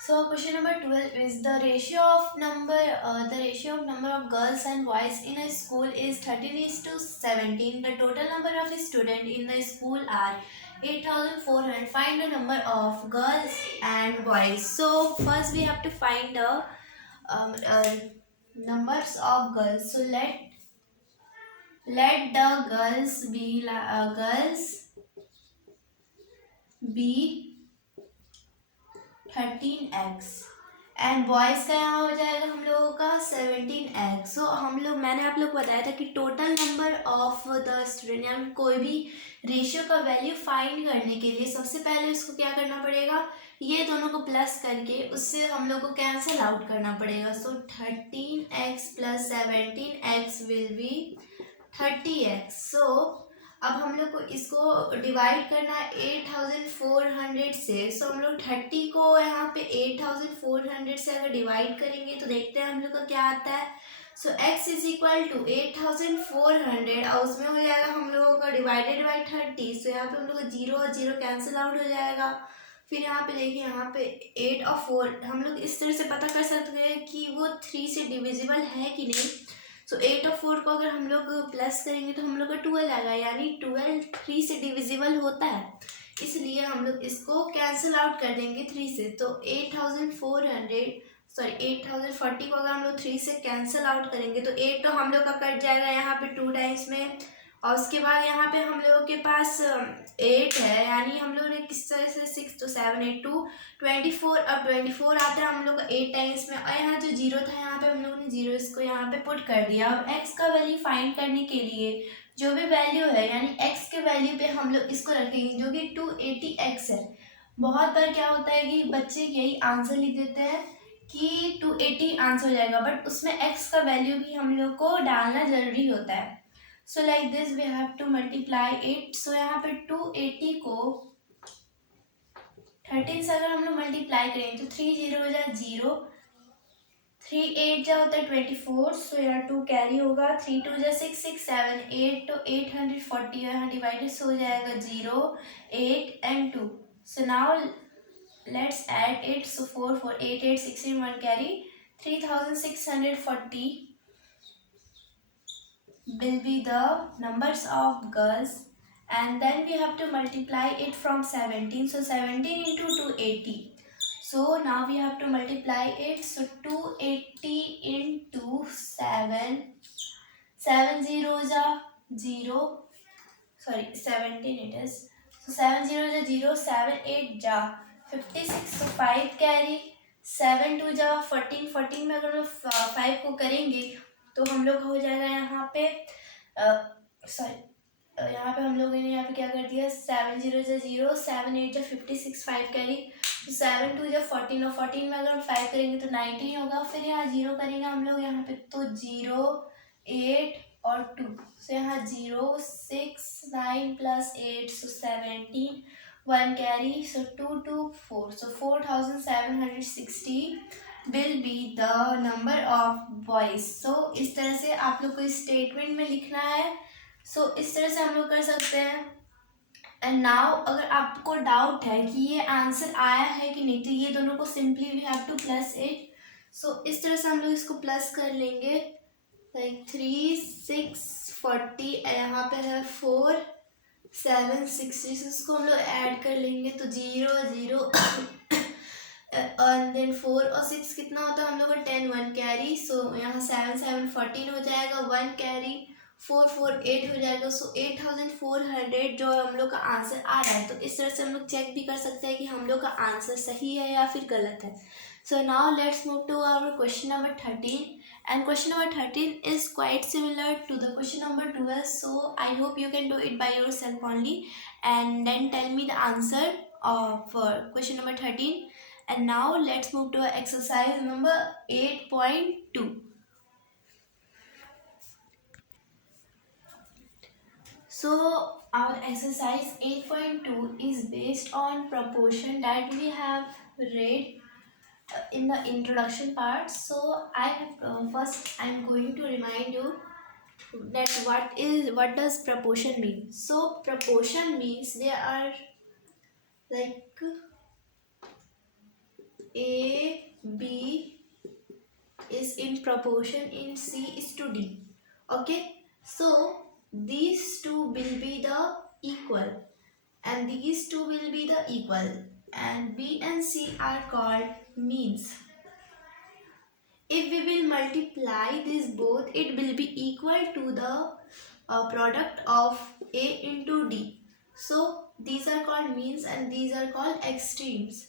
So question number 12 is the ratio of number of girls and boys in a school is 13 is to 17. The total number of students in the school are 8,400. Find the number of girls and boys. So first we have to find the numbers of girls. So let the girls be 13x and boys का यहाँ हो जाएगा हम लोगों का 17x। सो हम लोग मैंने आप लोग को बताया था कि total number of the student या कोई भी रेशियो का वैल्यू फाइंड करने के लिए सबसे पहले उसको क्या करना पड़ेगा, ये दोनों को प्लस करके उससे हम लोग को कैंसिल आउट करना पड़ेगा। सो 13x plus 17x will be 30x। सो अब हम लोग को इसको डिवाइड करना है 8,400 से। सो हम लोग 30 को यहाँ पे 8,400 से अगर डिवाइड करेंगे तो देखते हैं हम लोग का क्या आता है। सो x इज इक्वल टू 8,400 और उसमें हो जाएगा हम लोगों का डिवाइडेड बाई 30। सो यहाँ पे हम लोग का जीरो और जीरो कैंसिल आउट हो जाएगा। फिर यहाँ पे देखिए यहाँ पे 8 और 4 हम लोग इस तरह से पता कर सकते हैं कि वो 3 से डिविजिबल है कि नहीं। सो 8 और 4 को अगर हम लोग प्लस करेंगे तो हम लोग का 12 आएगा, यानी 12 3 से डिविजिबल होता है, इसलिए हम लोग इसको कैंसिल आउट कर देंगे 3 से। तो 8,040 को अगर हम लोग 3 से कैंसिल आउट करेंगे तो 8 तो हम लोग का कट जाएगा यहाँ पे 2 टाइम्स में, और उसके बाद यहाँ पे हम लोगों के पास 8 है, यानी हम लोग ने किस तरह से 6 तो 7 8 2 24। अब 24 आता है हम लोग का 8 टाइम्स में, और यहाँ जो जीरो था यहाँ पे हम लोगों ने जीरो इसको यहाँ पे पुट कर दिया। अब x का वैल्यू फाइंड करने के लिए जो भी वैल्यू है यानी x के वैल्यू पे हम लोग इसको रखेंगे जो कि 280x है। बहुत बार क्या होता है कि बच्चे यही आंसर लिख देते हैं कि 280 आंसर हो जाएगा, बट उसमें x का वैल्यू भी हम लोग को डालना जरूरी होता है। So like this we have to multiply it. So यहाँ पे 280 को 13 से अगर हम लोग मल्टीप्लाई करेंगे तो 3 जीरो हो जाए 0, 3 8 जा होता है 24। सो यहाँ 2 कैरी होगा, 3 2 जा 6 6 7 8 तो 840 यहाँ डिवाइडेड हो जाएगा 0 8 and 2। So now let's add it। so 4 4 8 8 16 1 carry 3,640 will be the numbers of girls, and then we have to multiply it from 17। so 17 into 280, so now we have to multiply it। so 280 into 7, 7 zeros are 0, sorry 17 it is। so 7 zeros are 0, 7 8 जा 56, so 5 carry, 7 2 जा 14, 14 में अगर हम 5 को करेंगे तो हम लोग हो जाएगा यहाँ पे सॉरी यहाँ पे हम लोगों ने यहाँ पे क्या कर दिया, 7 0 जा 0, 7 8 जा 56, 5 कैरी, तो 7 2 जा 14 और 14 में अगर हम 5 करेंगे तो 19 होगा। फिर यहाँ 0 करेंगे हम लोग यहाँ पे तो 0 8 और 2, सो यहाँ 0 6 9 plus 8 so 17, 1 carry, so 2 2 4, so 4,760 will be the number of boys। सो इस तरह से आप लोग को स्टेटमेंट में लिखना है। सो इस तरह से हम लोग कर सकते हैं। एंड नाउ अगर आपको डाउट है कि ये आंसर आया है कि नहीं तो ये दोनों को simply we have to plus it. So इस तरह से हम लोग इसको प्लस कर लेंगे, लाइक 3 6 40 यहाँ पे है 4 7 60, इसको हम लोग ऐड कर लेंगे तो 0 0 एंड देन 4 और 6 कितना होता है हम लोग का 10, 1 कैरी, सो यहाँ 7 7 14 हो जाएगा, 1 कैरी, 4 4 8 हो जाएगा। सो 8,400 जो हम लोग का आंसर आ रहा है। तो इस तरह से हम लोग चेक भी कर सकते हैं कि हम लोग का आंसर सही है या फिर गलत है। So now let's move to our question number 13, and question number 13 is quite similar to the question number 12। so I hope you can do it by yourself only and then tell me the answer of question number 13। and now let's move to exercise number 8.2। so our exercise 8.2 is based on proportion that we have read in the introduction part। so I have first I'm going to remind you that what does proportion mean। so proportion means there are like A, B is in proportion in C is to D. Okay, so these two will be the equal and these two will be the equal, and B and C are called means. If we will multiply these both, it will be equal to the product of A into D. So these are called means and these are called extremes.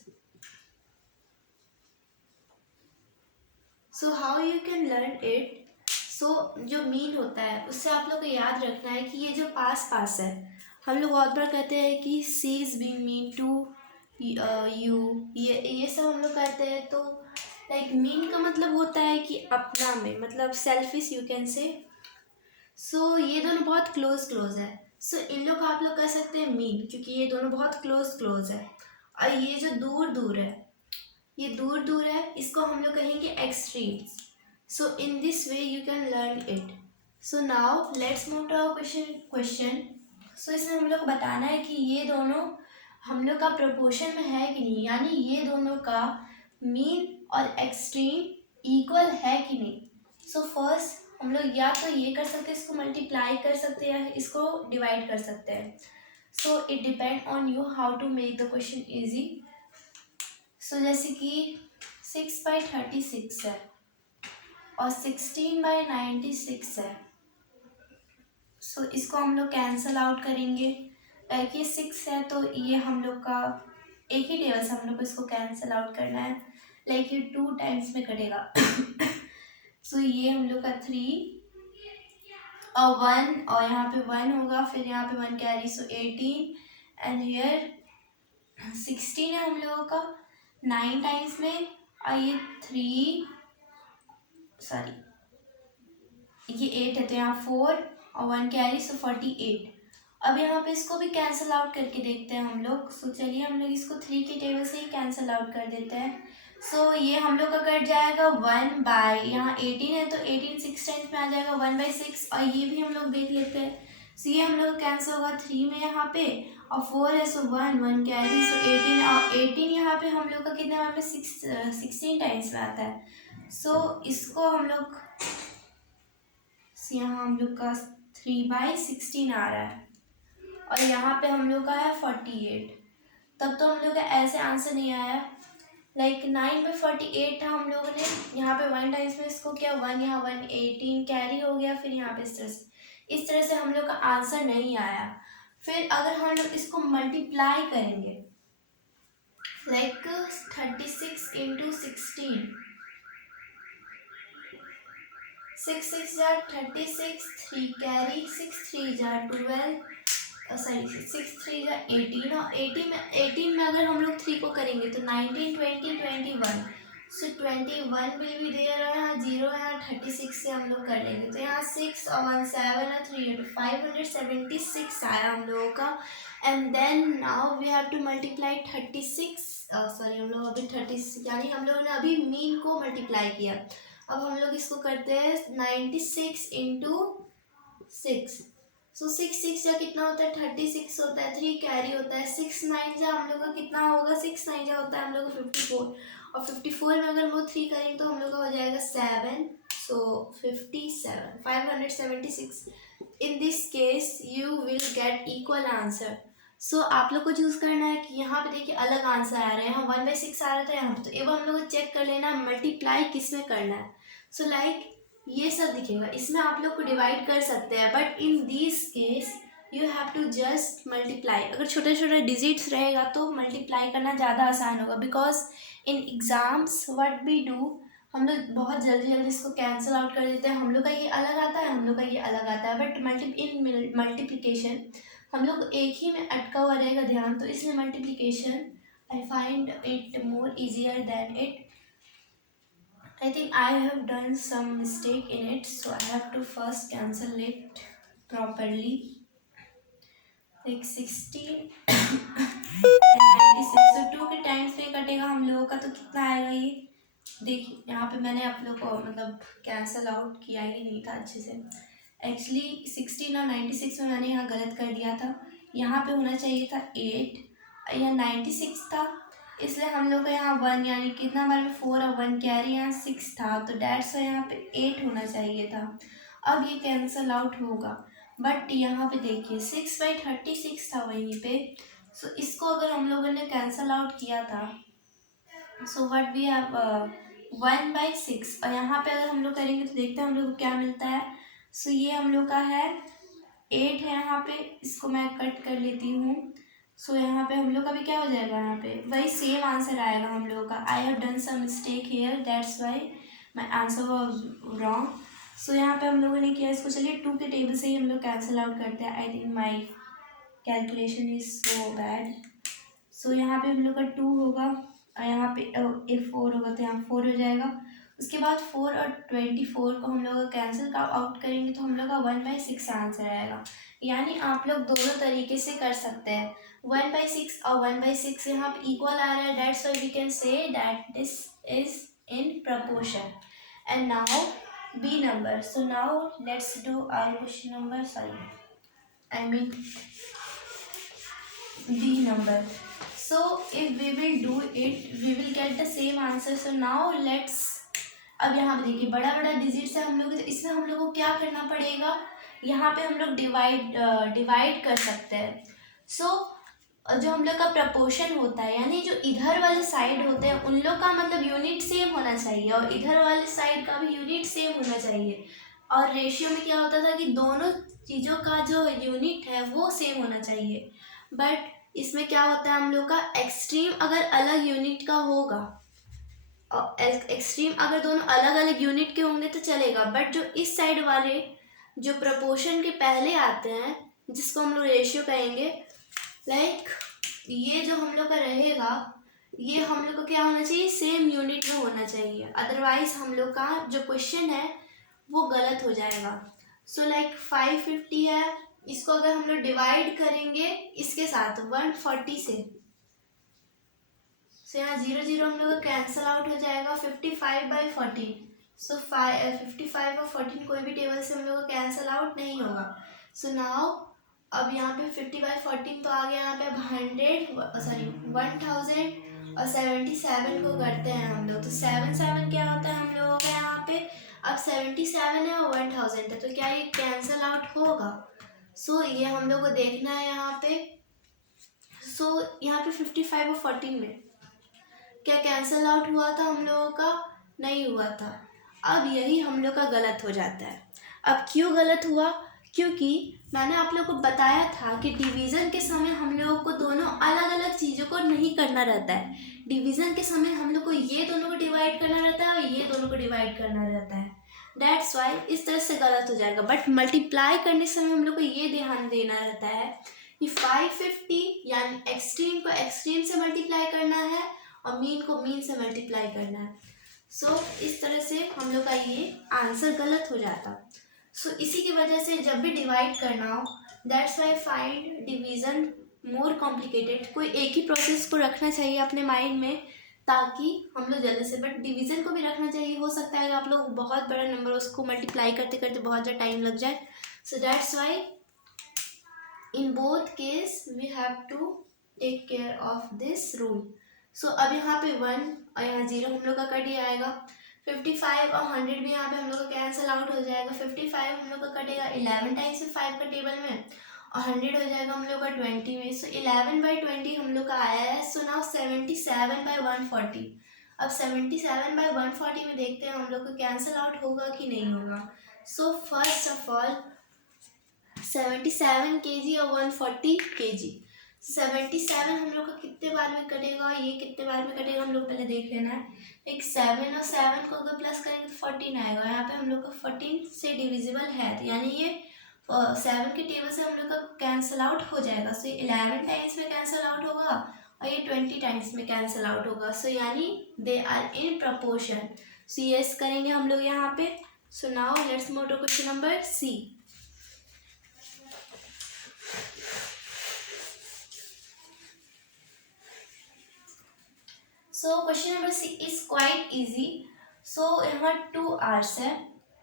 So how you can learn it? So जो mean होता है उससे आप लोग को याद रखना है कि ये जो पास पास है, हम लोग बहुत बार कहते हैं कि C is being mean to you, ये सब हम लोग कहते हैं। तो लाइक मीन का मतलब होता है कि अपना में, मतलब सेल्फिश यू कैन से। सो ये दोनों बहुत क्लोज है। सो इन लोग आप लोग कह सकते हैं मीन, क्योंकि ये दोनों बहुत क्लोज है। और ये जो दूर है, ये दूर है, इसको हम लोग कहेंगे extremes. So in this way you can learn it. So now let's move to our question. So इसमें हम लोग को बताना है कि ये दोनों हम लोग का प्रोपोर्शन में है कि नहीं, यानी ये दोनों का मीन और एक्सट्रीम इक्वल है कि नहीं। सो फर्स्ट हम लोग या तो ये कर सकते हैं, इसको मल्टीप्लाई कर सकते हैं या इसको डिवाइड कर सकते हैं। So it depend on you how to make the question easy. So जैसे कि 6/36 है और 16/96 है। सो इसको हम लोग कैंसल आउट करेंगे। लाइक ये 6 है तो ये हम लोग का एक ही टेबल से हम लोग को इसको कैंसल आउट करना है। लाइक ये 2 टाइम्स में कटेगा। सो ये हम लोग का 3 और 1 और यहाँ पे 1 होगा, फिर यहाँ पे 1 कैरी, सो 18 एंड हियर 16 है हम लोगों का 9 टाइम्स में, और ये 3 सॉरी ये 8 है तो यहाँ 4 और 1 कैरी, सो 48। अब यहाँ पे इसको भी कैंसिल आउट करके देखते हैं हम लोग। सो चलिए हम लोग इसको 3 के टेबल से ही कैंसिल आउट कर देते हैं। सो ये हम लोग का कट जाएगा 1 बाई, यहाँ 18 है तो 18 6 टाइम्स में आ जाएगा 1/6, और ये भी हम लोग देख लेते हैं। सो ये हम लोग कैंसिल होगा 3 में यहाँ पे, और 4 है सो 1 कैरी, सो 18, और 18 यहाँ पे हम लोग का कितने बार में 16 टाइम्स में आता है। सो इसको हम लोग यहाँ हम लोग का 3/16 आ रहा है, और यहाँ पे हम लोग का है 48। तब तो हम लोग का ऐसे आंसर नहीं आया। लाइक 9/48 था हम लोगों ने, यहाँ पे 1 टाइम्स में इसको किया 1, यहाँ 1 18 कैरी हो गया, फिर यहाँ पे इस तरह से हम लोग का आंसर नहीं आया। फिर अगर हम लोग इसको मल्टीप्लाई करेंगे, लाइक 36 × 16, 6 6 जा 36, 3 कैरी, 6 3 जा 12, सॉरी 6 3 जा 18, और 18 में अगर हम लोग 3 को करेंगे तो 19 20 21, सो 21 विल बी देयर, और यहाँ 0 है, यहाँ 36 से हम लोग कर लेंगे तो यहाँ 6 और 1 7 और 3 576 आया हम लोगों का। And then now we have to multiply 36, sorry हम लोग अभी 36 यानी हम लोगों ने अभी मीन को मल्टीप्लाई किया। अब हम लोग इसको करते हैं 96 × 6, सो 6 6 जा कितना होता है 36 होता है, 3 कैरी होता है, 6 9 जा हम लोग का कितना होगा 6 9 जा होता है हम लोग का 54, और 54 में अगर हम लोग 3 करेंगे तो हम लोग का हो जाएगा 7, so 57 576। In this case you will get equal answer. So आप लोग को चूज करना है कि यहाँ पे देखिए अलग आंसर आ रहा है, यहाँ 1/6 आ रहा था यहाँ पे, तो एक बार हम लोग को चेक कर लेना मल्टीप्लाई किस में करना है। सो लाइक ये सब दिखेगा, इसमें आप लोग को डिवाइड कर सकते हैं, but in this case you have to just multiply. अगर छोटे छोटे डिजिट्स रहेगा तो मल्टीप्लाई करना ज़्यादा आसान होगा, because in exams what we do, हम लोग बहुत जल्दी इसको कैंसिल आउट कर देते हैं। हम लोग का ये अलग आता है, हम लोग का ये अलग आता है, बट इन मल्टीप्लिकेशन हम लोग एक ही में अटका हुआ रहेगा ध्यान, तो इसलिए multiplication I find it more easier than it. I think I have done some mistake in it, so I have to first cancel it properly. Like 16 and 96, so 2 के टाइम्स में कटेगा हम लोगों का, तो कितना आएगा ये देखिए। यहाँ पे मैंने आप लोग को मतलब कैंसिल आउट किया ही नहीं था अच्छे से। एक्चुअली 16 और 96 में मैंने यहाँ गलत कर दिया था, यहाँ पे होना चाहिए था 8, यहाँ 96 था, इसलिए हम लोग का यहाँ 1 यानी कितना हमारे में 4 और 1 कैरी यहाँ 6 था, तो डेट्स यहाँ पे 8 होना चाहिए था। अब ये कैंसल आउट होगा, बट यहाँ पे देखिए 6/36 था वहीं पे। सो इसको अगर हम लोगों ने कैंसल आउट किया था, सो व्हाट वी हैव 1/6, और यहाँ पे अगर हम लोग करेंगे तो देखते हैं हम लोग को क्या मिलता है। सो ये हम लोग का है 8 है यहाँ पे, इसको मैं कट कर लेती हूँ। सो यहाँ पे हम लोग का भी क्या हो जाएगा, यहाँ पे वही सेम आंसर आएगा हम लोगों का। I have done some mistake here, that's why my answer was wrong. So यहाँ पे हम लोगों ने किया इसको, चलिए 2 के टेबल से ही हम लोग कैंसिल आउट करते हैं। I think my calculation is so bad. So यहाँ पे हम लोग का 2 होगा, और यहाँ पे 4 होगा तो यहाँ 4 हो जाएगा। उसके बाद 4 और 24 को हम लोग कैंसिल आउट करेंगे तो हम लोग का 1/6 आंसर आएगा। यानी आप लोग दोनों तरीके से कर सकते हैं, 1/6 और 1/6 यहाँ पे इक्वल आ रहा है, that's why we can say that this is in proportion. And now B number, so now let's do our question number, I mean B number. So if we will do it, we will get the same answer. So now let's, अब यहाँ पे देखिए बड़ा बड़ा digit से हम लोग, इसमें हम लोग को क्या करना पड़ेगा, यहाँ पे हम लोग डिवाइड कर सकते हैं। सो जो हम लोग का प्रपोर्शन होता है, यानी जो इधर वाले साइड होते हैं उन लोग का मतलब यूनिट सेम होना चाहिए, और इधर वाले साइड का भी यूनिट सेम होना चाहिए। और रेशियो में क्या होता था कि दोनों चीज़ों का जो यूनिट है वो सेम होना चाहिए। बट इसमें क्या होता है हम लोग का, एक्सट्रीम अगर अलग यूनिट का होगा, और एक्सट्रीम अगर दोनों अलग अलग यूनिट के होंगे तो चलेगा, बट जो इस साइड वाले जो प्रपोर्शन के पहले आते हैं, जिसको हम लोग रेशियो कहेंगे, लाइक ये जो हम लोग का रहेगा, ये हम लोग को क्या होना चाहिए, सेम यूनिट में होना चाहिए, अदरवाइज हम लोग का जो क्वेश्चन है वो गलत हो जाएगा। सो लाइक 550 है, इसको अगर हम लोग डिवाइड करेंगे इसके साथ 140 से, यहाँ 0 0 हम लोग का कैंसल आउट हो जाएगा, 55/14। सो 55 और 14 कोई भी टेबल से हम लोग का कैंसल आउट नहीं होगा। सो नाउ अब यहाँ पे 50/14 तो आ गया, यहाँ पे 1000 और 77 को करते हैं हम लोग, तो 7 7 क्या होता है हम लोगों का यहाँ पे, अब 77 है और 1000 है, तो क्या ये कैंसल आउट होगा। सो ये हम लोग को देखना है यहाँ पे। सो यहाँ पे 55 और 14 में क्या कैंसल आउट हुआ था हम लोगों का, नहीं हुआ था। अब यही हम लोग का गलत हो जाता है। अब क्यों गलत हुआ, क्योंकि मैंने आप लोग को बताया था कि डिवीज़न के समय हम लोगों को दोनों अलग अलग चीज़ों को नहीं करना रहता है। डिवीज़न के समय हम लोग को ये दोनों को डिवाइड करना रहता है और ये दोनों को डिवाइड करना रहता है, दैट्स वाई इस तरह से गलत हो जाएगा। बट मल्टीप्लाई करने समय हम लोग को ये ध्यान देना रहता है कि 550 यानी एक्सट्रीम को एक्सट्रीम से मल्टीप्लाई करना है और मीन को मीन से मल्टीप्लाई करना है। सो इस तरह से हम लोग का ये आंसर गलत हो जाता। सो इसी की वजह से जब भी डिवाइड करना हो, that's why find division more complicated. कोई एक ही प्रोसेस को रखना चाहिए अपने माइंड में ताकि हम लोग जल्दी से, बट डिवीज़न को भी रखना चाहिए। हो सकता है आप लोग बहुत बड़ा नंबर उसको मल्टीप्लाई करते करते बहुत ज़्यादा टाइम लग जाए। So that's why in both case we have to take care of this rule. So अब यहाँ पे 1 और यहाँ 0 हम लोग का कट ही आएगा। 55 और 100 भी यहाँ पे हम लोग का कैंसिल आउट हो जाएगा। 55 हम लोग का कटेगा 11 टाइम्स में 5 का टेबल में, और 100 हो जाएगा हम लोग का 20 में। सो 11/20 हम लोग का आया है। So now 77/140। अब 77/140 में देखते हैं हम लोग को कैंसिल आउट होगा कि नहीं होगा। So first of all 77 kg और 140 kg, 77 हम लोग का कितने बार में कटेगा और ये कितने बार में कटेगा हम लोग पहले देख लेना है। एक 7 और 7 को अगर प्लस करेंगे तो 14 आएगा। यहाँ पे हम लोग का 14 से डिविजिबल है, तो यानी ये 7 के टेबल से हम लोग का कैंसिल आउट हो जाएगा। सो ये 11 टाइम्स में कैंसिल आउट होगा और ये 20 टाइम्स में कैंसिल आउट होगा। सो यानी they are in proportion. So yes करेंगे हम लोग यहाँ पे। So now let's move to question number C. So question number C is quite easy. So यहाँ 2 आवर्स है,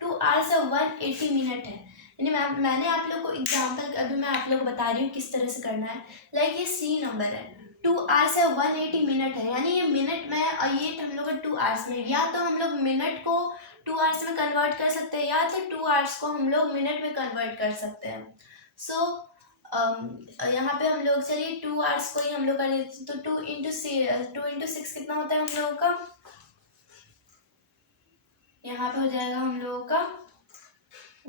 2 आवर्स है 180 मिनट है। यानी मैंने आप लोग को एग्जाम्पल अभी मैं आप लोग को बता रही हूँ किस तरह से करना है। लाइक ये सी नंबर है, 2 आवर्स है 180 मिनट है, यानी ये मिनट में और ये हम लोग का 2 आवर्स में, या तो हम लोग मिनट को 2 आवर्स में कन्वर्ट कर सकते हैं या तो 2 आवर्स को हम लोग मिनट में कन्वर्ट कर सकते हैं। सो यहाँ पे हम लोग चलिए 2 आवर्स को ही हम लोग करें तो 2 इंटू 6 कितना होता है हम लोगों का, यहाँ पे हो जाएगा हम लोगों का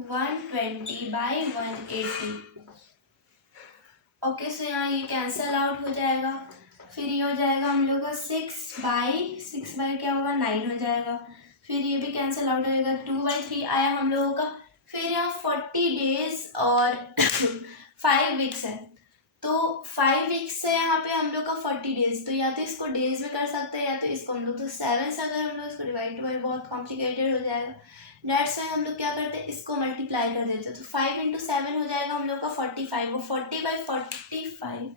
120/180। ओके, सो यहाँ ये कैंसल आउट हो जाएगा। फिर ये हो जाएगा हम लोग का 6/6 क्या होगा 9 हो जाएगा। फिर ये भी कैंसल आउट हो जाएगा, 2/3 आया हम लोगों का। फिर यहाँ 40 डेज और 5 वीक्स है, तो 5 वीक्स से यहाँ पे हम लोग का 40 डेज, तो या तो इसको डेज में कर सकते हैं या तो इसको हम लोग, तो 7 से अगर हम लोग इसको डिवाइड करें बहुत कॉम्प्लिकेटेड हो जाएगा। डेट्स में हम लोग क्या करते हैं, इसको मल्टीप्लाई कर देते हैं, तो 5 इंटू 7 हो जाएगा हम लोग का 45। वो 40/45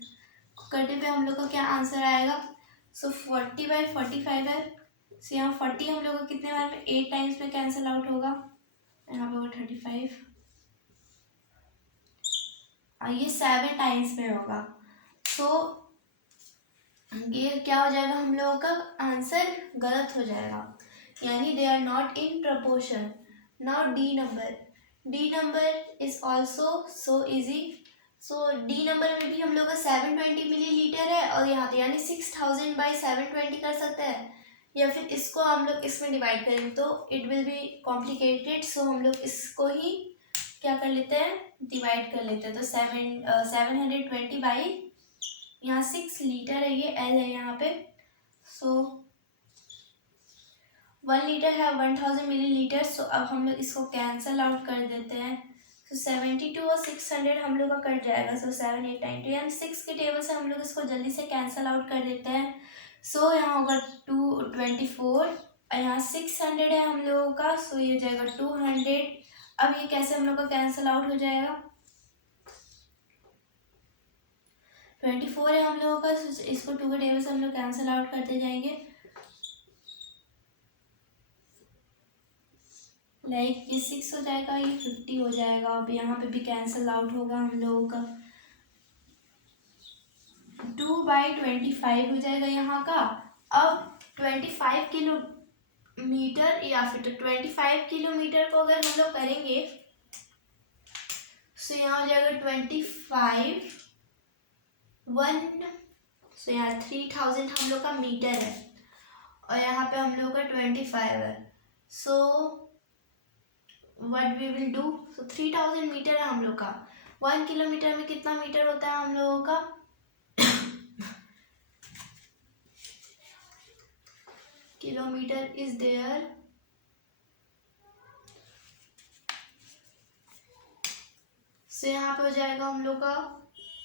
करने पे हम लोग का क्या आंसर आएगा, सो 40/45 है। सो यहाँ 40 हम लोग का कितने बार में 8 टाइम्स में कैंसिल आउट होगा, यहाँ पे होगा 35, ये 7 टाइम्स में होगा। सो ये क्या हो जाएगा हम लोगों का आंसर गलत हो जाएगा, यानी they are not in proportion. Now D number is also so easy. So D number में भी हम लोग का 720 मिलीलीटर है और यहाँ पे यानी 6000/720 कर सकते हैं, या फिर इसको हम लोग इसमें डिवाइड करेंगे तो इट विल बी कॉम्प्लिकेटेड। सो हम लोग इसको ही क्या कर लेते हैं, डिवाइड कर लेते हैं, तो 720 यहाँ 6 लीटर है, ये एल है यहाँ पे। सो 1 लीटर है 1000 मिलीलीटर। सो अब हम लोग इसको कैंसल आउट कर देते हैं। सो 72 और 600 हम लोग का कट जाएगा। सो 7 8 9 2 यानी 6 के टेबल से हम लोग इसको जल्दी से कैंसल आउट कर देते हैं। सो यहाँ होगा 224 और यहाँ 600 है हम लोगों का। सो ये हो जाएगा 200। अब ये कैसे हम लोग का कैंसल आउट हो जाएगा, 24 है हम लोगों का, इसको 2 के टेबल से हम लोग कैंसिल आउट करते जाएंगे। लाइक ये 6 हो जाएगा, ये 50 हो जाएगा। अब यहाँ पे भी कैंसिल आउट होगा हम लोगों का, 2/25 हो जाएगा यहाँ का। अब 25 किलोमीटर या फिर 25 किलोमीटर को अगर हम लोग करेंगे तो यहाँ हो जाएगा 25 1। सो यहाँ 3000 हम लोग का मीटर है और यहाँ पे हम लोग का 25 है। So what we will do, so 3000 metre है हम लोग का। 1 किलोमीटर में कितना मीटर होता है हम लोगों का, किलोमीटर इज देयर। सो यहाँ पे हो जाएगा हम लोग का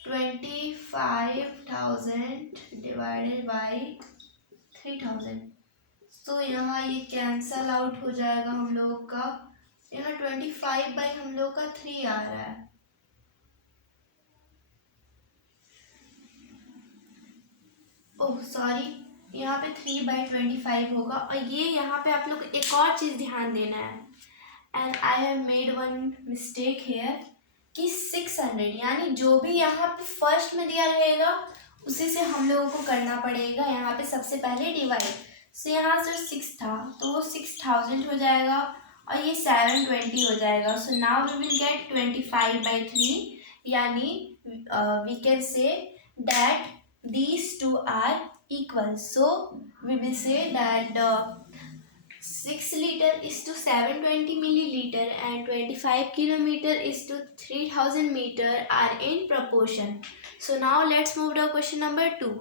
25,000 डिवाइडेड बाई 3000। सो यहाँ ये कैंसल आउट हो जाएगा हम लोगों का, यहाँ 25 हम लोग का 3 आ रहा है। ओह सॉरी, यहाँ पे 3/25 होगा। और ये यहाँ पे आप लोग को एक और चीज़ ध्यान देना है, and I have made one mistake here, कि 600 यानी जो भी यहाँ पे फर्स्ट में दिया रहेगा उसी से हम लोगों को करना पड़ेगा यहाँ पे सबसे पहले डिवाइड। सो यहाँ से 6 था तो वो 6000 हो जाएगा और ये 720 हो जाएगा। So now we will get 25/3, यानी we can say that these two are equal. So we will say that 6 liter is to 720 milliliter and 25 kilometer is to 3000 meter are in proportion. So now let's move to question number 2.